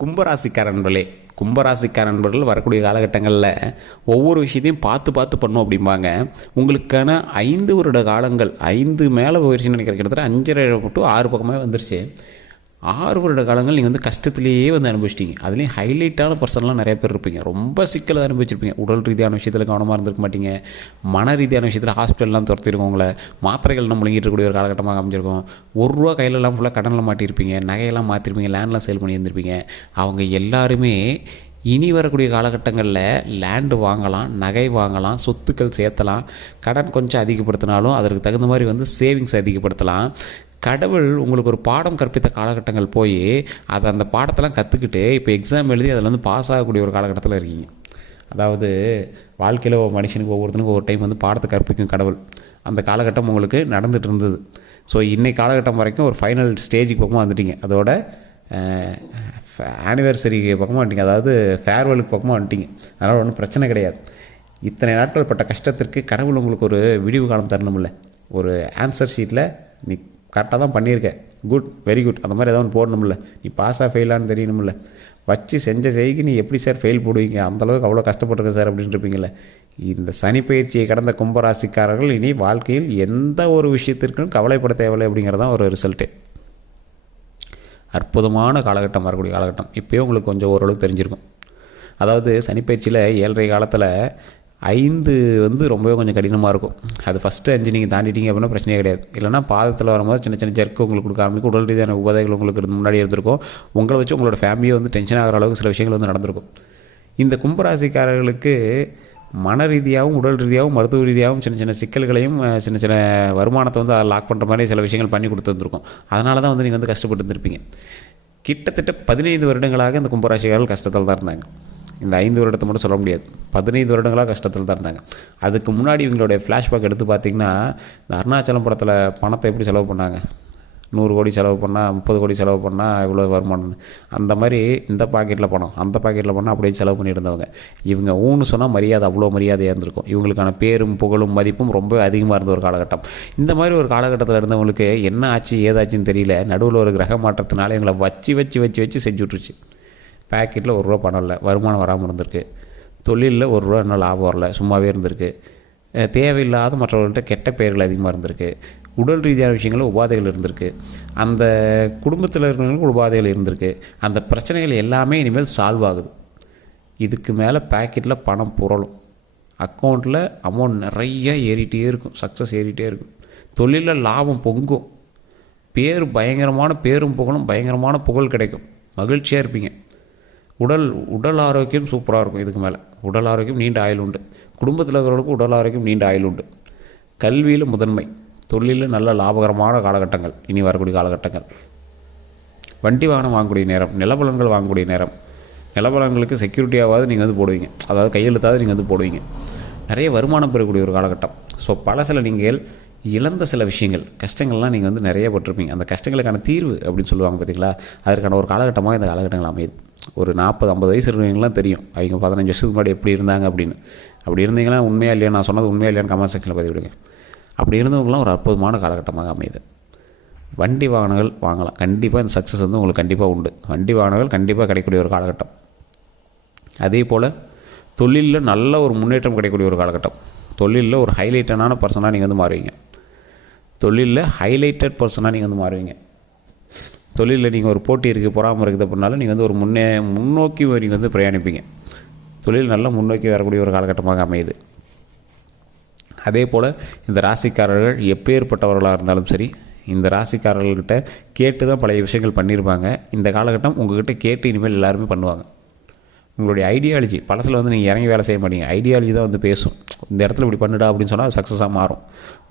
கும்பராசிக்காரன்பர்களே, கும்பராசிக்காரன்பர்கள் வரக்கூடிய காலகட்டங்களில் ஒவ்வொரு விஷயத்தையும் பார்த்து பார்த்து பண்ணும் அப்படிம்பாங்க. உங்களுக்கான 5 வருட காலங்கள் 5 மேலே போயிடுச்சுன்னு நினைக்கிற, கிட்டத்தட்ட 5.5 to 6 பக்கமாக வந்துருச்சு. 6 வருட காலங்கள் நீங்கள் கஷ்டத்துலேயே அனுபவிச்சிட்டிங்க. அதுலேயும் ஹைலைட்டான பர்சன்லாம் நிறைய பேர் இருப்பீங்க. ரொம்ப சிக்கலை அனுபவிச்சிருப்பீங்க. உடல் ரீதியான விஷயத்தில் கவனமாக இருந்திருக்க மாட்டீங்க. மன ரீதியான விஷயத்தில் ஹாஸ்பிட்டல்லாம் துரத்திருக்கோம். உங்களை மாத்திரைகள் நம்ம முழுங்கிட்டு இருக்கக்கூடிய ஒரு காலகட்டமாக அமைஞ்சிருக்கும். ₹1 கையிலலாம் ஃபுல்லாக கடனில் மாட்டியிருப்பீங்க. நகையெல்லாம் மாற்றிருப்பீங்க. லேண்ட்லாம் சேல் பண்ணி இருந்திருப்பீங்க. அவங்க எல்லாருமே இனி வரக்கூடிய காலகட்டங்களில் லேண்டு வாங்கலாம், நகை வாங்கலாம், சொத்துக்கள் சேர்த்தலாம். கடன் கொஞ்சம் அதிகப்படுத்தினாலும் அதற்கு தகுந்த மாதிரி சேவிங்ஸ் அதிகப்படுத்தலாம். கடவுள் உங்களுக்கு ஒரு பாடம் கற்பித்த காலகட்டங்கள் போய் அதை அந்த பாடத்தெல்லாம் கற்றுக்கிட்டு இப்போ எக்ஸாம் எழுதி அதில் பாஸ் ஆகக்கூடிய ஒரு காலகட்டத்தில் இருக்கீங்க. அதாவது வாழ்க்கையில் மனுஷனுக்கு ஒவ்வொருத்தனுக்கும் ஒவ்வொரு டைம் பாடத்தை கற்பிக்கும் கடவுள். அந்த காலகட்டம் உங்களுக்கு நடந்துகிட்டு இருந்தது. ஸோ இன்னைக்கு காலகட்டம் வரைக்கும் ஒரு ஃபைனல் ஸ்டேஜுக்கு பக்கமாக வந்துட்டீங்க. அதோட ஆனிவர்சரி பக்கமாக வந்துட்டீங்க. அதாவது ஃபேர்வெலுக்கு பக்கமாக வந்துட்டீங்க. அதனால் ஒன்றும் பிரச்சனை கிடையாது. இத்தனை நாட்கள் பட்ட கஷ்டத்திற்கு கடவுள் உங்களுக்கு ஒரு விடிவு காலம் தரணுமில்ல. ஒரு ஆன்சர் ஷீட்டில் நீ கரெக்டாக தான் பண்ணியிருக்க, குட், வெரி குட், அந்த மாதிரி ஏதாவது போடணும்ல. நீ பாஸாக ஃபெயிலான்னு தெரியணும்ல. வச்சு செஞ்ச செய்கி நீ எப்படி சார் ஃபெயில் போடுவீங்க, அந்தளவுக்கு அவ்வளோ கஷ்டப்பட்டுருக்க சார் அப்படின்னு இருப்பீங்களே. இந்த சனி பயிற்சியை கடந்த கும்பராசிக்காரர்கள் இனி வாழ்க்கையில் எந்த ஒரு விஷயத்திற்கும் கவலைப்பட தேவையில்லை அப்படிங்கிறதான் ஒரு ரிசல்ட்டு. அற்புதமான காலகட்டம், வரக்கூடிய காலகட்டம். இப்போயே உங்களுக்கு கொஞ்சம் ஓரளவுக்கு தெரிஞ்சிருக்கும். அதாவது சனிப்பயிற்சியில் 7.5 காலத்தில் 5 ரொம்பவே கொஞ்சம் கடினமாக இருக்கும். அது ஃபஸ்ட்டு 5 நீங்கள் தாண்டிட்டீங்க அப்படின்னா பிரச்சனையே கிடையாது. இல்லைனா பாதத்தில் வரும்போது சின்ன சின்ன ஜர்க்கு உங்களுக்கு கொடுக்க ஆரம்பிக்கும். உடல் ரீதியான உபாதைகள் உங்களுக்கு முன்னாடி இருந்திருக்கும். உங்களை வச்சு உங்களோட ஃபேமிலியை டென்ஷன் ஆகிற அளவுக்கு சில விஷயங்கள் நடந்திருக்கும். இந்த கும்பராசிக்காரர்களுக்கு மன ரீதியாகவும் உடல் ரீதியாகவும் மருத்துவ ரீதியாகவும் சின்ன சின்ன சிக்கல்களையும் சின்ன சின்ன வருமானத்தை அதை லாக் பண்ணுற மாதிரி சில விஷயங்கள் பண்ணி கொடுத்துருந்துருக்கும். அதனால தான் நீங்கள் கஷ்டப்பட்டு இருந்திருப்பீங்க. கிட்டத்தட்ட 15 வருடங்களாக இந்த கும்பராசிக்காரர்கள் கஷ்டத்தில் தான் இருந்தாங்க. இந்த 5 வருடத்தை மட்டும் சொல்ல முடியாது. 15 வருடங்களாக கஷ்டத்தில் தான் இருந்தாங்க. அதுக்கு முன்னாடி இவங்களுடைய ஃப்ளாஷ்பேக் எடுத்து பார்த்திங்கன்னா, இந்த அருணாச்சலம் படத்தில் பணத்தை எப்படி செலவு பண்ணாங்க, 100 கோடி செலவு பண்ணால் 30 கோடி செலவு பண்ணால் இவ்வளோ வருமானம், அந்த மாதிரி இந்த பாக்கெட்டில் பணம் அந்த பாக்கெட்டில் பணம் அப்படியே செலவு பண்ணிட்டு இருந்தவங்க. இவங்க ஊன்னு சொன்னால் மரியாதை அவ்வளோ மரியாதையாக இருந்திருக்கும். இவங்களுக்கான பேரும் புகழும் மதிப்பும் ரொம்ப அதிகமாக இருந்த ஒரு காலகட்டம். இந்த மாதிரி ஒரு காலகட்டத்தில் இருந்தவங்களுக்கு என்ன ஆச்சு ஏதாச்சுன்னு தெரியல. நடுவில் ஒரு கிரக மாற்றத்தினால எங்களை வச்சு செஞ்சு விட்ருச்சு. பேக்கெட்டில் ₹1 பணம் இல்லை, வருமானம் வராமல் இருந்திருக்கு. தொழிலில் ₹1 இன்னும் லாபம் வரல, சும்மாவே இருந்திருக்கு. தேவையில்லாத மற்றவர்கள்ட்ட கெட்ட பெயர்கள் அதிகமாக இருந்திருக்கு. உடல் ரீதியான விஷயங்களில் உபாதைகள் இருந்திருக்கு. அந்த குடும்பத்தில் இருக்கிறவங்களுக்கு உபாதைகள் இருந்திருக்கு. அந்த பிரச்சனைகள் எல்லாமே இனிமேல் சால்வ் ஆகுது. இதுக்கு மேலே பேக்கெட்டில் பணம் புரளும். அக்கௌண்ட்டில் அமௌண்ட் நிறைய ஏறிட்டே இருக்கும். சக்ஸஸ் ஏறிட்டே இருக்கும். தொழிலில் லாபம் பொங்கும். பயங்கரமான பேரும் புகழும் பயங்கரமான புகழ் கிடைக்கும். மகிழ்ச்சியாக இருப்பீங்க. உடல் ஆரோக்கியம் சூப்பராக இருக்கும். இதுக்கு மேலே உடல் ஆரோக்கியம், நீண்ட ஆயுள் உண்டு. குடும்பத்தில் இருக்கிறவர்களுக்கு உடல் ஆரோக்கியம், நீண்ட ஆயுள் உண்டு. கல்வியில் முதன்மை, தொழிலில் நல்ல லாபகரமான காலகட்டங்கள் இனி வரக்கூடிய காலகட்டங்கள். வண்டி வாகனம் வாங்கக்கூடிய நேரம், நிலபலன்கள் வாங்கக்கூடிய நேரம். நிலபலன்களுக்கு செக்யூரிட்டியாவது நீங்கள் போடுவீங்க. அதாவது கையெழுத்தாவது நீங்கள் போடுவீங்க. நிறைய வருமானம் பெறக்கூடிய ஒரு காலகட்டம். ஸோ சில நீங்கள் இழந்த சில விஷயங்கள், கஷ்டங்கள்லாம் நீங்கள் நிறைய பட்டிருப்பீங்க. அந்த கஷ்டங்களுக்கான தீர்வு அப்படின்னு சொல்லுவாங்க பார்த்தீங்களா, அதற்கான ஒரு காலகட்டமாக இந்த காலகட்டங்கள் அமையுது. ஒரு 40-50 வயசு இருக்கிறவங்களாம் தெரியும் அவங்க 15 வருஷத்துக்கு முன்னாடி எப்படி இருந்தாங்க அப்படின்னு. அப்படி இருந்தீங்கன்னா உண்மையாக இல்லையா, நான் சொன்னது உண்மையாக இல்லையான்னு கமெண்ட் செக்ஷனில் பதிவிடுங்க. அப்படி இருந்தவங்களாம் ஒரு அற்புதமான காலகட்டமாக அமையுது. வண்டி வாகனங்கள் வாங்கலாம். கண்டிப்பாக இந்த சக்ஸஸ் உங்களுக்கு கண்டிப்பாக உண்டு. வண்டி வாகனங்கள் கண்டிப்பாக கிடைக்கக்கூடிய ஒரு காலகட்டம். அதே போல் தொழிலில் நல்ல ஒரு முன்னேற்றம் கிடைக்கக்கூடிய ஒரு காலகட்டம். தொழிலில் ஒரு ஹைலைட்டடான பர்சனாக நீங்கள் மாறுவீங்க. தொழிலில் ஹைலைட்டட் பர்சனாக நீங்கள் மாறுவீங்க. தொழிலில் நீங்கள் ஒரு போட்டி இருக்குது, பொறாமல் இருக்குது அப்படின்னாலும் நீங்கள் ஒரு முன்னோக்கி நீங்கள் பிரயாணிப்பீங்க. தொழில் நல்லா முன்னோக்கி வரக்கூடிய ஒரு காலகட்டமாக அமையுது. அதே போல் இந்த ராசிக்காரர்கள் எப்பேற்பட்டவர்களாக இருந்தாலும் சரி, இந்த ராசிக்காரர்கள்கிட்ட கேட்டு தான் பழைய விஷயங்கள் பண்ணியிருப்பாங்க. இந்த காலகட்டம் உங்கள்கிட்ட கேட்டு இனிமேல் எல்லாருமே பண்ணுவாங்க. உங்களுடைய ஐடியாலஜி பழசில் நீங்கள் இறங்கி வேலை செய்ய மாட்டீங்க. ஐடியாலஜி தான் பேசும். இந்த இடத்துல இப்படி பண்ணுடா அப்படின்னு சொன்னால் அது சக்ஸஸாக மாறும்.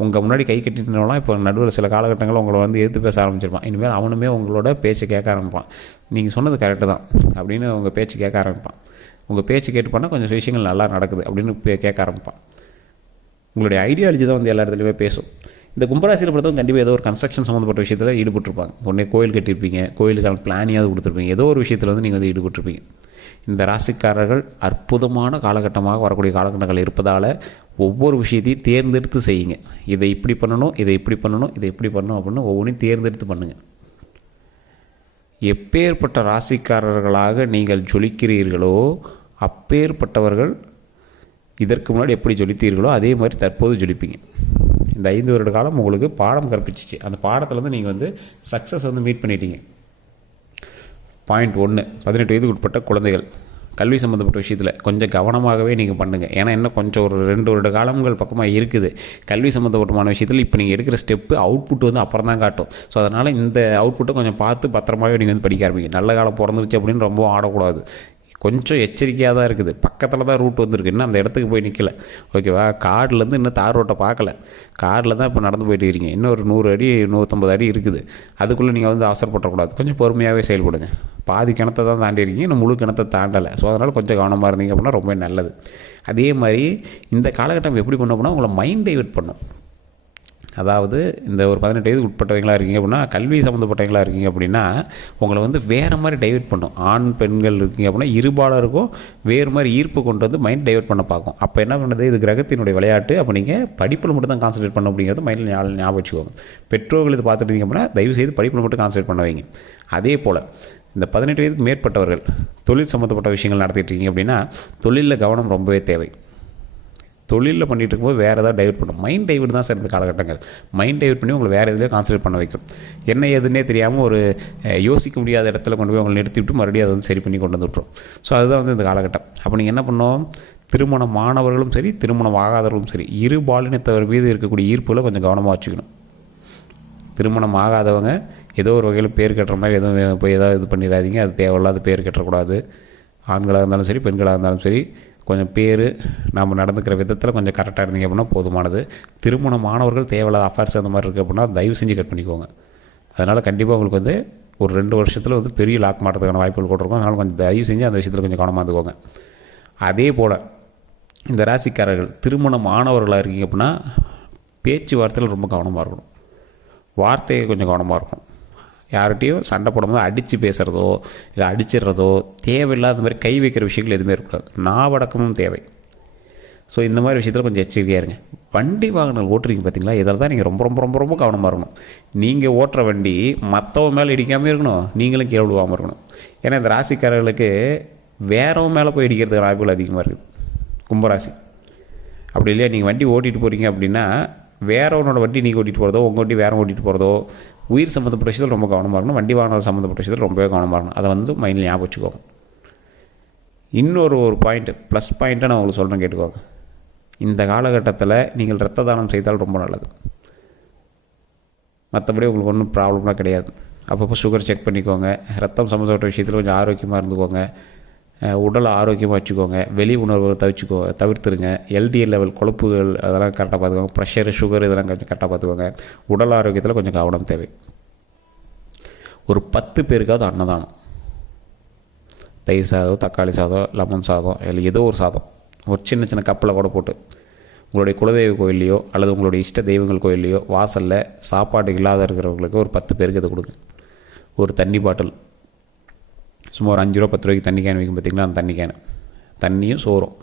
உங்கள் முன்னாடி கை கட்டினாலாம் இப்போ நடுவில் சில காலகட்டங்களில் உங்களை எதிர்த்து பேச ஆரம்பிச்சிருப்பான். இனிமேல் அவனுமே உங்களோட பேச்சு கேட்க ஆரம்பிப்பான். நீங்கள் சொன்னது கரெக்டு தான் அப்படின்னு உங்கள் பேச்சு கேட்க ஆரம்பிப்பான். உங்கள் பேச்சு கேட்டு பண்ணால் கொஞ்சம் விஷயங்கள் நல்லா நடக்குது அப்படின்னு கேட்க ஆரம்பிப்பான். உங்களுடைய ஐடியாலஜி தான் எல்லா இடத்துலையுமே பேசும். இந்த கும்பராசியில் பொறுத்தவங்க கண்டிப்பாக ஏதோ ஒரு கன்ஸ்ட்ரக்ஷன் சம்மந்தப்பட்ட விஷயத்தில் ஈடுபட்டிருப்பாங்க. உடனே கோயில் கட்டியிருப்பீங்க, கோயிலுக்கான பிளானியாவது கொடுத்துருப்பீங்க. ஏதோ ஒரு விஷயத்தில் நீங்கள் ஈடுபட்டிருப்பீங்க. இந்த ராசிக்காரர்கள் அற்புதமான காலகட்டமாக வரக்கூடிய காலகட்டங்கள் இருப்பதால் ஒவ்வொரு விஷயத்தையும் தேர்ந்தெடுத்து செய்யுங்க. இதை இப்படி பண்ணணும், இதை இப்படி பண்ணணும், இதை இப்படி பண்ணணும் அப்படின்னு ஒவ்வொன்றையும் தேர்ந்தெடுத்து பண்ணுங்கள். எப்பேற்பட்ட ராசிக்காரர்களாக நீங்கள் ஜொலிக்கிறீர்களோ அப்பேற்பட்டவர்கள் இதற்கு முன்னாடி எப்படி ஜொலித்தீர்களோ அதே மாதிரி தற்போது ஜொலிப்பீங்க. இந்த 5 வருட காலம் உங்களுக்கு பாடம் கற்பிச்சிச்சு. அந்த பாடத்துலேருந்து நீங்கள் வந்து சக்ஸஸ் வந்து மீட் பண்ணிட்டீங்க. பாயிண்ட் 1, 18 வயதுக்கு உட்பட்ட குழந்தைகள் கல்வி சம்மந்தப்பட்ட விஷயத்தில் கொஞ்சம் கவனமாகவே நீங்கள் பண்ணுங்கள். ஏன்னா இன்னும் கொஞ்சம் ஒரு 2 வருட காலங்கள் பக்கமாக இருக்குது. கல்வி சம்மந்தப்பட்டமான விஷயத்தில் இப்போ நீங்கள் எடுக்கிற ஸ்டெப்பு அவுட்புட் வந்து அப்புறம் தான் காட்டும். ஸோ அதனால் இந்த அவுட்புட்டை கொஞ்சம் பார்த்து பத்திரமாகவே நீங்கள் வந்து படிக்க ஆரம்பிங்க. நல்ல காலம் பிறந்துருச்சு அப்படின்னு ரொம்ப ஆடக்கூடாது. கொஞ்சம் எச்சரிக்கையாக தான் இருக்குது. பக்கத்தில் தான் ரூட் வந்துருக்கு, இன்னும் அந்த இடத்துக்கு போய் நிற்கலை. ஓகேவா? கார்டிலேருந்து இன்னும் தார் ரோட்டை பார்க்கல. காரில் தான் இப்போ நடந்து போயிட்டு இருக்கீங்க. இன்னும் ஒரு 100 அடி 150 அடி இருக்குது. அதுக்குள்ளே நீங்கள் வந்து அவசரப்படக்கூடாது. கொஞ்சம் பொறுமையாகவே செயல்படுங்க. பாதி கிணத்தை தான் தாண்டி இருக்கீங்க, இன்னும் முழு கிணத்தை தாண்டலை. ஸோ அதனால் கொஞ்சம் கவனமாக இருந்தீங்க அப்படின்னா ரொம்ப நல்லது. அதே மாதிரி இந்த காலகட்டம் எப்படி பண்ண போனால் உங்களை மைண்ட் டைவர்ட் பண்ணும். அதாவது இந்த ஒரு 18 வயதுக்கு உட்பட்டவங்களாக இருக்கீங்க அப்படின்னா, கல்வி சம்மந்தப்பட்டவங்களாக இருக்கீங்க அப்படின்னா உங்களை வந்து வேறு மாதிரி டைவர்ட் பண்ணும். ஆண் பெண்கள் இருக்கீங்க அப்படின்னா இருபாலருக்கும் வேறு மாதிரி ஈர்ப்பு கொண்டு வந்து மைண்ட் டைவர்ட் பண்ண பார்க்கும். அப்போ என்ன பண்ணுறது? இது கிரகத்தினுடைய விளையாட்டு. அப்போ நீங்கள் படிப்பில் மட்டும் தான் கான்சன்ட்ரேட் பண்ண அப்படிங்கிறது மைண்டில் ஞாபகம் வச்சுக்கோங்க. பெற்றோர்கள் இது பார்த்துட்டு இருந்தீங்க அப்படின்னா தயவுசெய்து படிப்பில் மட்டும் கான்சன்ட்ரேட் பண்ண வைங்க. அதே போல் இந்த 18 வயதுக்கு மேற்பட்டவர்கள் தொழில் சம்மந்தப்பட்ட விஷயங்கள் நடத்திட்டு இருக்கீங்க அப்படின்னா தொழிலில் கவனம் ரொம்பவே தேவை. தொழிலில் பண்ணிகிட்டு இருக்கும்போது வேறு ஏதாவது டைவர்ட் பண்ணும். மைண்ட் டைவர்ட் தான் சார் இந்த காலகட்டங்கள். மைண்ட் டைவர்ட் பண்ணி உங்களை வேறு எதுலேயே கான்சன்ட்ரேட் பண்ண வைக்கும். என்ன எதுன்னே தெரியாமல் ஒரு யோசிக்க முடியாத இடத்துல கொண்டு போய் உங்களை நிறுத்திவிட்டு மறுபடியும் அதை வந்து சரி பண்ணி கொண்டு வந்துவிட்ரும். ஸோ அதுதான் வந்து இந்த காலகட்டம். அப்போ நீங்கள் என்ன பண்ணணும்? திருமணமானவர்களும் சரி திருமணம் ஆகாதவர்களும் சரி இரு பாலினத்தவர் மீது இருக்கக்கூடிய ஈர்ப்புகளை கொஞ்சம் கவனமாக வச்சுக்கணும். திருமணம் ஆகாதவங்க ஏதோ ஒரு வகையில் பேர் கட்டுற மாதிரி எதுவும் போய் ஏதாவது இது பண்ணிடாதீங்க. அது தேவையில்லாத பேர் கட்டக்கூடாது. ஆண்களாக இருந்தாலும் சரி பெண்களாக இருந்தாலும் சரி கொஞ்சம் பேர் நாம் நடந்துக்கிற விதத்தில் கொஞ்சம் கரெக்டாக இருந்தீங்க அப்படின்னா போதுமானது. திருமணமானவர்கள் தேவையில்லாத அஃபேர்ஸ் அந்த மாதிரி இருக்குது அப்படின்னா தயவு செஞ்சு கட் பண்ணிக்கோங்க. அதனால் கண்டிப்பாக உங்களுக்கு வந்து ஒரு 2 வருஷத்தில் வந்து பெரிய லாக் மாட்டுறதுக்கான வாய்ப்புகள் கொடுத்துருக்கோம். அதனால் கொஞ்சம் தயவு செஞ்சு அந்த விஷயத்தில் கொஞ்சம் கவனமாக இருந்துக்கோங்க. அதே போல் இந்த ராசிக்காரர்கள் திருமணம் ஆனவர்களாக இருக்கீங்க அப்படின்னா பேச்சுவார்த்தையில் ரொம்ப கவனமாக இருக்கணும். வார்த்தையை கொஞ்சம் கவனமாக இருக்கணும். யார்கிட்டையும் சண்டை போடும்போது அடித்து பேசுகிறதோ இல்லை அடிச்சிடுறதோ தேவையில்லாத மாதிரி கை வைக்கிற விஷயங்கள் எதுவுமே இருக்கக்கூடாது. நாவடக்கமும் தேவை. ஸோ இந்த மாதிரி விஷயத்தில் கொஞ்சம் எச்சரிக்கையாக இருங்க. வண்டி வாகனங்கள் ஓட்டுறீங்க பார்த்தீங்களா, இதில் தான் நீங்கள் ரொம்ப ரொம்ப ரொம்ப ரொம்ப கவனமாக இருக்கணும். நீங்கள் ஓட்டுற வண்டி மற்றவங்க மேலே இடிக்காமல் இருக்கணும், நீங்களும் கீழே விழுவாமல் இருக்கணும். ஏன்னா இந்த ராசிக்காரர்களுக்கு வேறவங்க மேலே போய் இடிக்கிறதுக்கு வாய்ப்புகள் அதிகமாக இருக்குது. கும்பராசி அப்படி இல்லையா? நீங்கள் வண்டி ஓட்டிகிட்டு போகிறீங்க அப்படின்னா வேறவனோட வண்டி நீங்கள் ஓட்டிகிட்டு போகிறதோ உங்கள் வண்டி வேறு ஓட்டிகிட்டு போகிறதோ உயிர் சம்மந்தப்பட்ட விஷயத்தில் ரொம்ப கவனமாக இருக்கணும். வண்டி வாகனம் சம்மந்தப்பட்ட விஷயத்தில் ரொம்பவே கவனமாக இருக்கணும். அதை வந்து மைண்டில் ஞாபகம் வச்சுக்கோங்க. இன்னொரு பாயிண்ட்டு ப்ளஸ் பாயிண்ட்டை நான் உங்களுக்கு சொல்கிறேன், கேட்டுக்கோங்க. இந்த காலகட்டத்தில் நீங்கள் இரத்த தானம் செய்தால் ரொம்ப நல்லது. மற்றபடி உங்களுக்கு ஒன்றும் ப்ராப்ளம்லாம் கிடையாது. அப்பப்போ சுகர் செக் பண்ணிக்கோங்க. ரத்தம் சம்மந்தப்பட்ட விஷயத்தில் கொஞ்சம் ஆரோக்கியமாக இருந்துக்கோங்க. உடலை ஆரோக்கியமாக வச்சுக்கோங்க. வெளி உணர்வுகளை தவிர்த்துருங்க. எல்டிஎல் லெவல் கொழுப்புகள் அதெல்லாம் கரெக்டாக பார்த்துக்கோங்க. ப்ரெஷரு சுகர் இதெல்லாம் கொஞ்சம் கரெக்டாக பார்த்துக்கோங்க. உடல் ஆரோக்கியத்தில் கொஞ்சம் கவனம் தேவை. ஒரு 10 பேருக்காவது அன்னதானம், தயிர் சாதம், தக்காளி சாதம், லெமன் சாதம், இல்லை ஏதோ ஒரு சாதம் ஒரு சின்ன சின்ன கப்பில் கூட போட்டு உங்களுடைய குலதெய்வ கோயில்லையோ அல்லது உங்களுடைய இஷ்ட தெய்வங்கள் கோயில்லையோ வாசலில் சாப்பாடு இல்லாத இருக்கிறவங்களுக்கு ஒரு 10 பேருக்கு இதை கொடுங்க. ஒரு தண்ணி பாட்டில் சும்மா ஒரு 5 ரூபா 10 ரூபாய்க்கு தண்ணி கேன் வைக்கும் பார்த்திங்களா, அந்த தண்ணி கேன் தண்ணியும் சோறும்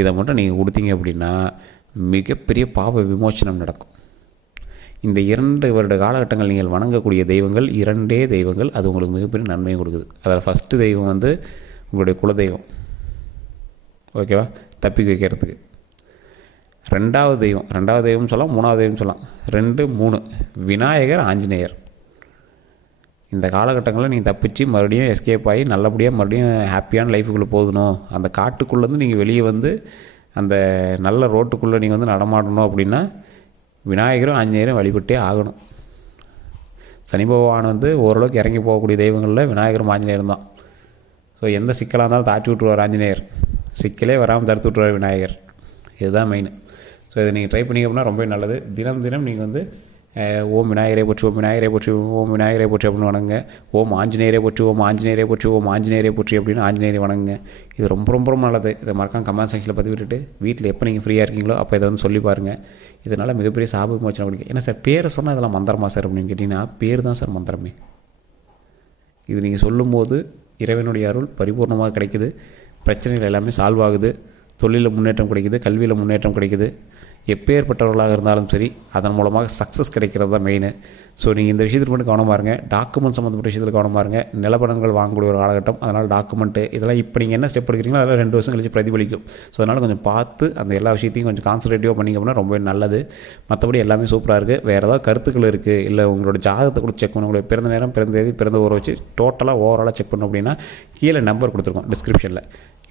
இதை மட்டும் நீங்கள் கொடுத்தீங்க அப்படின்னா மிகப்பெரிய பாவ விமோச்சனம் நடக்கும். இந்த 2 வருட காலகட்டங்கள் நீங்கள் வணங்கக்கூடிய தெய்வங்கள் 2 தெய்வங்கள், அது உங்களுக்கு மிகப்பெரிய நன்மையும் கொடுக்குது. அதில் ஃபஸ்ட்டு தெய்வம் வந்து உங்களுடைய குலதெய்வம், ஓகேவா, தப்பி வைக்கிறதுக்கு. ரெண்டாவது தெய்வம் சொல்லலாம், 3வது தெய்வம் சொல்லலாம். 2, 3 விநாயகர், ஆஞ்சநேயர். இந்த காலகட்டங்களில் நீங்கள் தப்பிச்சு மறுபடியும் எஸ்கேப் ஆகி நல்லபடியாக மறுபடியும் ஹாப்பியான லைஃபுக்குள்ளே போகணும். அந்த காட்டுக்குள்ளேருந்து நீங்கள் வெளியே வந்து அந்த நல்ல ரோட்டுக்குள்ளே நீங்கள் வந்து நடமாடணும் அப்படின்னா விநாயகரும் ஆஞ்சநேயரும் வழிபட்டே ஆகணும். சனி பகவான் வந்து ஓரளவுக்கு இறங்கி போகக்கூடிய தெய்வங்களில் விநாயகரும் ஆஞ்சநேயரும் தான். ஸோ எந்த சிக்கலாக இருந்தாலும் தாட்டி விட்டுருவார் ஆஞ்சநேயர், சிக்கலே வராமல் தடுத்து விட்டுருவார் விநாயகர். இதுதான் மெயின். ஸோ இதை நீங்கள் ட்ரை பண்ணிங்க அப்படின்னா ரொம்ப நல்லது. தினம் நீங்கள் வந்து ஓம் விநாயகரே போற்றி, ஓம் விநாயகரே போற்றி, ஓம் விநாயகரே போற்றி அப்படின்னு வணங்குங்க. ஓம் ஆஞ்சநேயரே போற்றி, ஓம் ஆஞ்சநேயரே போற்றி, ஓம் ஆஞ்சநேயரே போற்றி அப்படின்னு ஆஞ்சநேயரை வணங்குங்க. இது ரொம்ப ரொம்ப ரொம்ப நல்லது. இதை மறக்காம கமெண்ட் செக்ஷனில் பதிவிட்டுட்டு வீட்டில் எப்போ நீங்கள் ஃப்ரீயாக இருக்கீங்களோ அப்போ இதை வந்து சொல்லி பாருங்கள். இதனால் மிகப்பெரிய சாப விமோச்சனம் கிடைக்கும். ஏன்னா சார் பேரை சொன்னால் இதெல்லாம் மந்திரமா சார் அப்படின்னு கேட்டிங்கன்னா பேர் தான் சார் மந்திரமே. இது நீங்கள் சொல்லும்போது இறைவனுடைய அருள் பரிபூர்ணமாக கிடைக்குது. பிரச்சனைகள் எல்லாமே சால்வ் ஆகுது. தொழிலில் முன்னேற்றம் கிடைக்குது, கல்வியில் முன்னேற்றம் கிடைக்குது. எப்பேற்பட்டவர்களாக இருந்தாலும் சரி அதன் மூலமாக சக்ஸஸ் கிடைக்கிறது தான் மெயின். ஸோ நீங்கள் இந்த விஷயத்தில் மட்டும் கவனமாக இருங்க. டாக்குமெண்ட் சம்மந்தப்பட்ட விஷயத்தில் கவனமாக இருங்க. நிலப்படங்கள் வாங்கக்கூடிய ஒரு காலகட்டம். அதனால் டாக்குமெண்ட்டு இதெல்லாம் இப்போ நீங்கள் என்ன ஸ்டெப் எடுக்கிறீங்களோ அதெல்லாம் 2 வருஷம் கழிச்சு பிரதிபலிக்கும். ஸோ அதனால் கொஞ்சம் பார்த்து அந்த எல்லா விஷயத்தையும் கொஞ்சம் கான்சன்ட்ரேட்டிவாக பண்ணிங்க அப்படின்னா ரொம்பவே நல்லது. மற்றபடி எல்லாமே சூப்பராக இருக்குது. வேறு ஏதாவது கருத்துக்கள் இருக்குது, இல்லை உங்களோட ஜாதகத்தை கூட செக் பண்ண, உங்களுடைய பிறந்த நேரம், பிறந்த தேதி, பிறந்த ஊரை வச்சு டோட்டலாக ஓவராலாக செக் பண்ணணும் அப்படின்னா கீழே நம்பர் கொடுத்துருக்கோம் டிஸ்கிரிப்ஷனில்.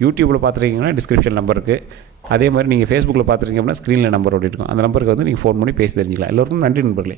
யூடியூப்பில் பார்த்துருக்கீங்கன்னா டிஸ்கிரிப்ஷன் நம்பர் இருக்குது. அதே மாதிரி நீங்கள் ஃபேஸ்புக்கில் பார்த்துருக்கீங்க அப்படின்னா ஸ்க்ரீனில் நம்பர் ஓடிட்டு இருக்கும். அந்த நம்பருக்கு வந்து நீங்கள் ஃபோன் பண்ணி பேசி தெரிஞ்சிக்கலாம். எல்லோருக்கும் நன்றி நண்பர்களே.